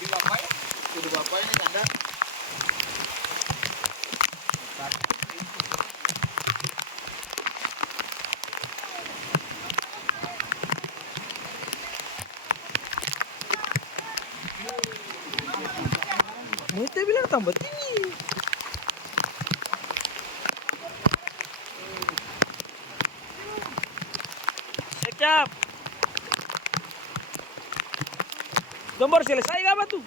Di bapaknya, kudu bapaknya nih ada. Muitnya bilang tambah tinggi. Siap. Dong baru selesai apa tuh?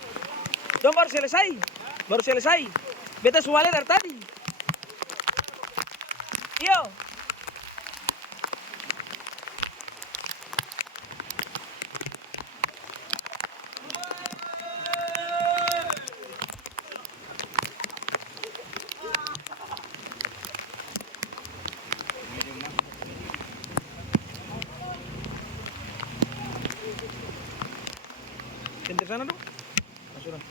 Dong baru selesai. Baru selesai. Beta soalnya dari tadi. Iyo. Kentir sana dong. Masukan.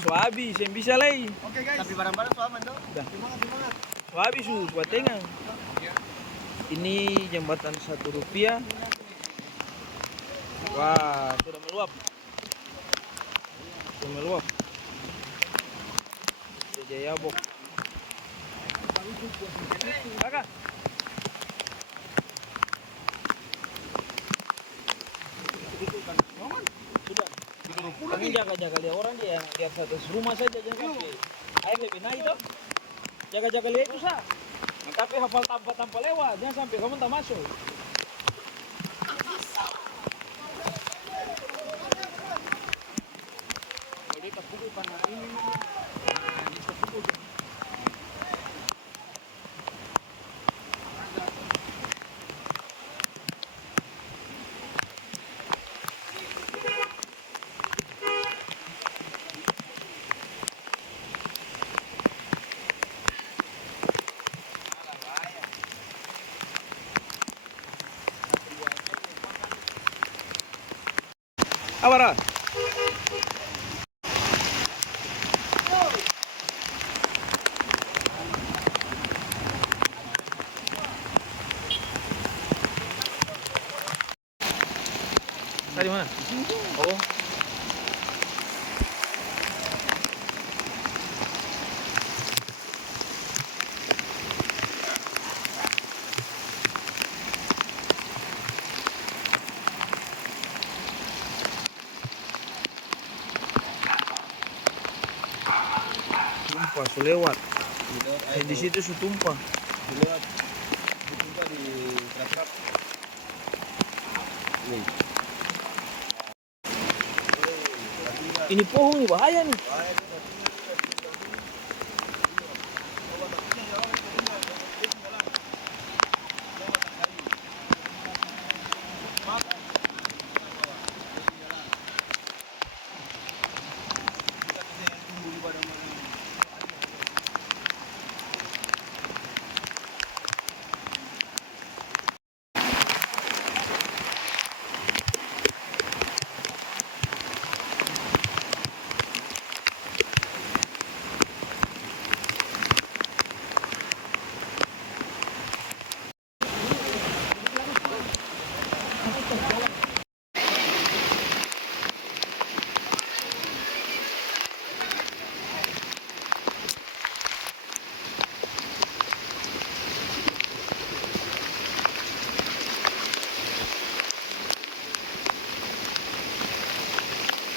Suabi, yang bisa lagi. Oke guys. Tapi barang-barang suaman dong. Semangat. Suabi buat tengang. Ini jembatan Rp1. Wah, sudah meluap. Sudah meluap. Jayabok. Kakak. Sudah. Kami jaga-jaga lihat orang dia di atas rumah saja jangan sampai air lebih naik toh. Jaga-jaga lihat itu sah. Tapi hafal tanpa lewat jangan sampai kamu tak masuk. Jadi terpukul panas ini. Apa Tadi mana? Oh. Tumpah, lewat. Di situ tumpah. Lewat. Ditumpa di trap-trap. Nih. Ini pohon nih bahaya nih.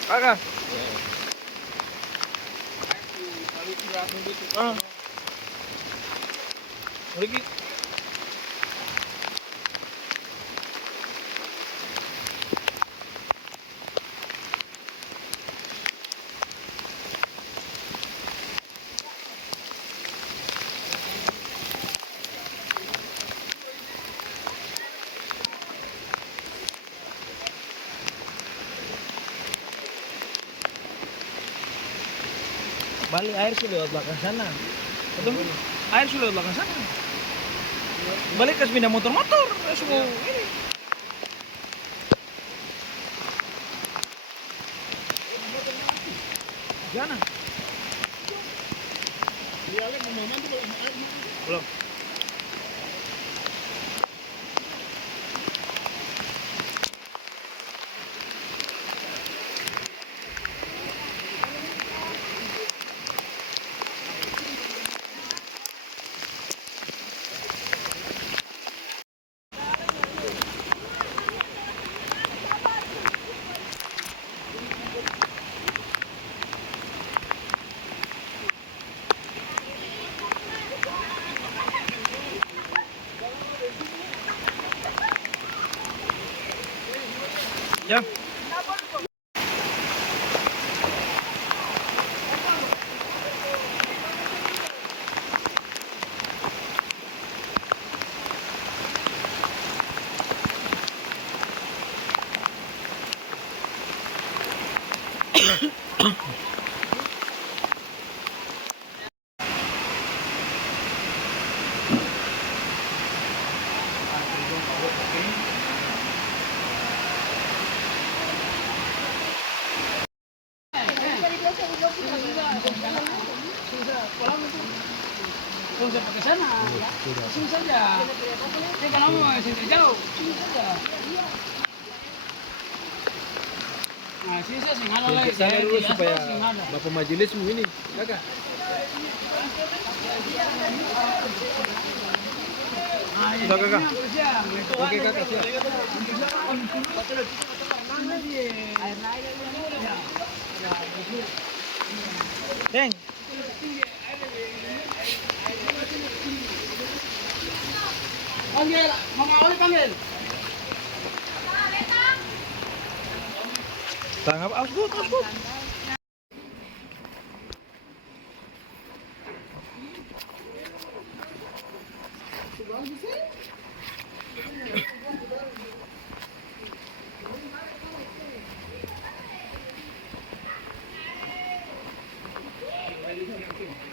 Kakak. Lagi. Balik air sudah lewat belakang sana. Betul? Air sudah lewat belakang sana. Balik ke sepeda motor-motor. Semua ini. Sana. Belum. Ya. Kalau saya pakai sana, sini saja. Ini kalau mau sini jauh, sini saja. Nah, sini saya singgah lagi. Sana dulu Di atas supaya singgah ada. Bapak majelis begini, kakak. Nah, Sudah, kakak. siang. Oke kakak siap. Deng. Panggil, Mama Oli panggil. Tanggap asbut.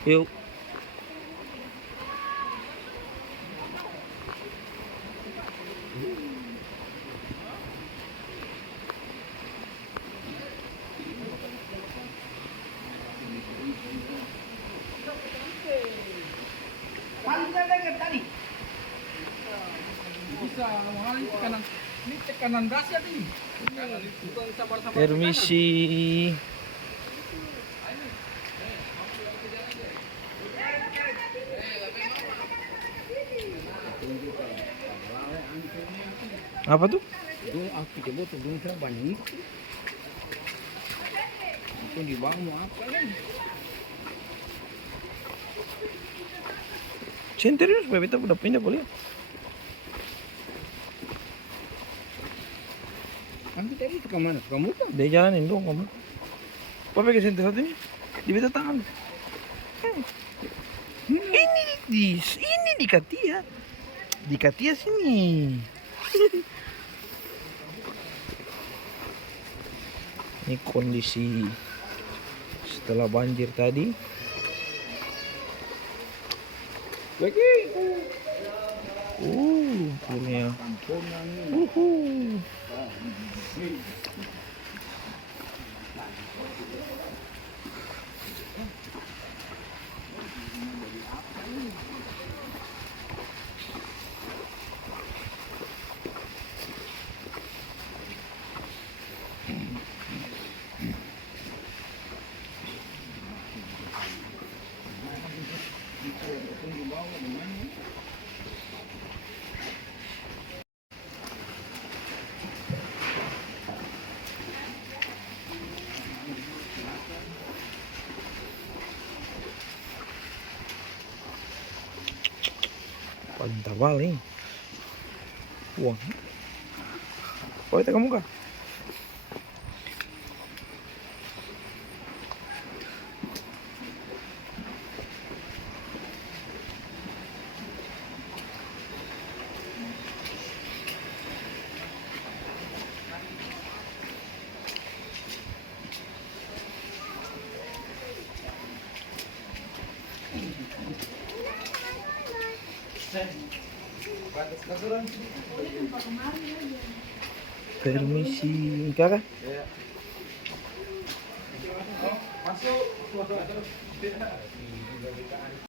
Yuk. Tadi. Bisa, mahal ini tekanan dahsyat ini. Bukan sabar-sabar. Permisi. Apa tuh? Itu aku coba tuh belum saya banyak. Itu di bawah mau apa kan? Serius, Beb, kita udah pindah boleh. Nanti tadi itu kemana? Kamu kan? Dia jalanin dong kamu. Apa pakai senter satu ini? Di beta tangan. Ini di Katia. Di Katia sini. Ini kondisi setelah banjir tadi. Lagi. Lumpurnya. Uhuh. Paling tebal nih. Uang. Oh, itu kamu kah? Permisi, kakak. masuk.